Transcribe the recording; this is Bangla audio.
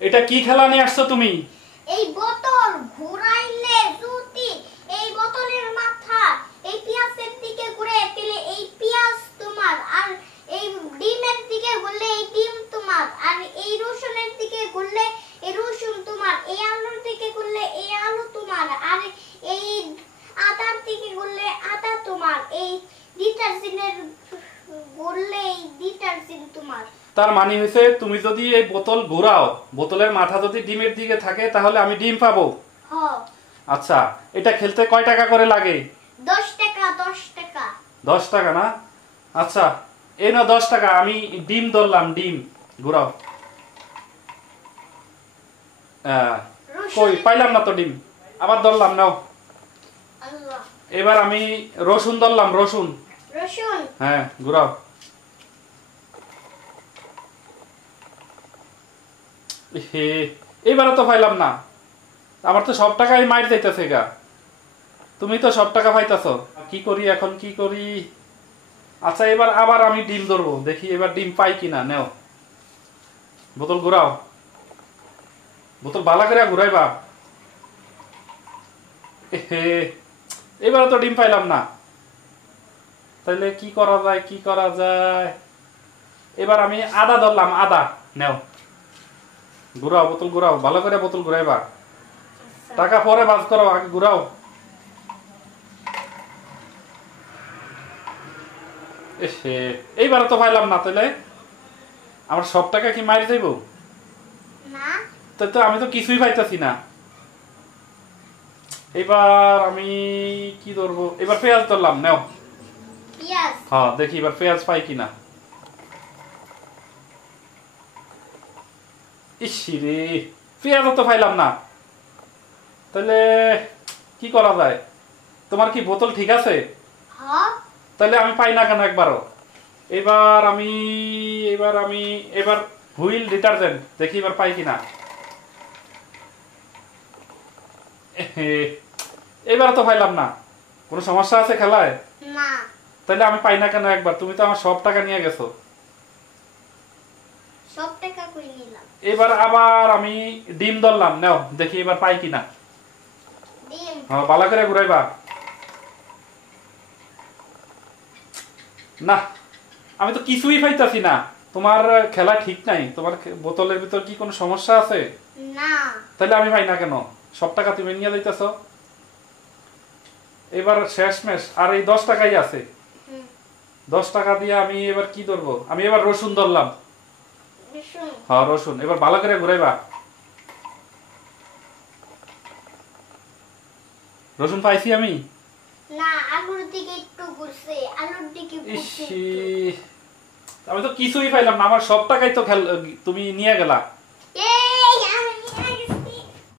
এটা কি খেলা নিয়ে আসছো তুমি? এই বোতল ঘুরাইলে যদি এই বোতলের মাথা এই পেঁয়াজের দিকে ঘুরে তাহলে এই পেঁয়াজ তোমার, আর এই ডিমের দিকে ঘুরলে এই ডিম তোমার, আর এই রসুনের দিকে ঘুরলে এই রসুন তোমার, এই আলুর দিকে ঘুরলে এই আলু তোমার, আর এই আদার দিকে ঘুরলে আদা তোমার, এই ডিটারজেন্টের ঘুরলে এই ডিটারজেন্ট তোমার। তার মানে হয়েছে তুমি যদি এই বোতল ঘোরাও, বোতলের মাথা যদি ডিমের দিকে থাকে তাহলে আমি ডিম পাবো। হ্যাঁ। আচ্ছা, এটা খেলতে কয় টাকা করে লাগে? 10 টাকা। 10 টাকা। 10 টাকা না? আচ্ছা, এই না 10 টাকা, আমি ডিম ধরলাম, ডিম ঘোরাও। কই পাইলাম না তো ডিম, আবার ধরলাম, নাও। আল্লাহ। এবার আমি রসুন ধরলাম, রসুন। রসুন। হ্যাঁ, ঘোরাও। হে, এবারে তো পাইলাম না, আমার তো সব টাকাই মাইর যাইতেছে গা। তুমি তো সব টাকা পাইতেছো, কি করি এখন, কি করি? আচ্ছা, এবার আবার আমি ডিম ধরবো, দেখি এবার ডিম পাই কিনা। নেও, বোতল ঘুরাও, বোতল ভালো করে ঘুরাইবা। হে, এবারে তো ডিম পাইলাম না, তাহলে কি করা যায়, কি করা যায়? এবার আমি আদা ধরলাম, আদা। নেও, ঘুরাও, বোতল ঘুরাও, ভালো করে বোতল ঘুরাইবা। টাকা পরে বাজ করো, আগে ঘুরাও। এসে, এইবার তো পাইলাম না, তাহলে আমার সব টাকা কি মাইর যাইব? না, তাই তো আমি তো কিছুই পাইতাছি না। এবার আমি কি ধরবো? এবার পেঁয়াজ ধরলাম, নেও। পেঁয়াজ। হ্যাঁ, দেখি এবার পেঁয়াজ পাই কিনা। ইসিরে, পেঁয়াজ তো পাইলাম না, তাহলে কি করা যায়? তোমার কি বোতল ঠিক আছে? হ্যাঁ। তাহলে আমি পাই না কেন একবারও? এবার আমি এবার হুইল ডিটারজেন্ট, দেখি এবার পাই কিনা। এবার তো পাইলাম না, কোনো সমস্যা আছে খেলায়? না। তাহলে আমি পাই না কেন একবার? তুমি তো আমার সব টাকা নিয়ে গেছো। সব টাকা কই নিলাম। এবার আবার আমি ডিম ধরলাম, নাও, দেখি এবার পাই কিনা। ডিম। হ্যাঁ, ভালো করে ঘুরাইবা। না, আমি তো কিছুই পাইতাছি না। তোমার খেলা ঠিক নাই, তোমার বোতলের ভিতর কি কোনো সমস্যা আছে? না। তাহলে আমি পাই না কেন? সব টাকা তুমি নিয়ে যাইতেছ। এবার শেষমেশ আর এই 10 টাকাই আছে। 10 টাকা দিয়ে আমি এবার কি ধরবো? আমি এবার রসুন ধরলাম। রসুন। হ্যাঁ, রসুন। এবার ভালো করে ঘুরাইবা। রসুন পাইছি আমি। না, আলুর দিকে একটু ঘুরছে, আলুর দিকে ঘুরছে। ইসি, আমি তো কিছুই পাইলাম না, আমার সব টাকাই তো তুমি নিয়ে গেলা। এই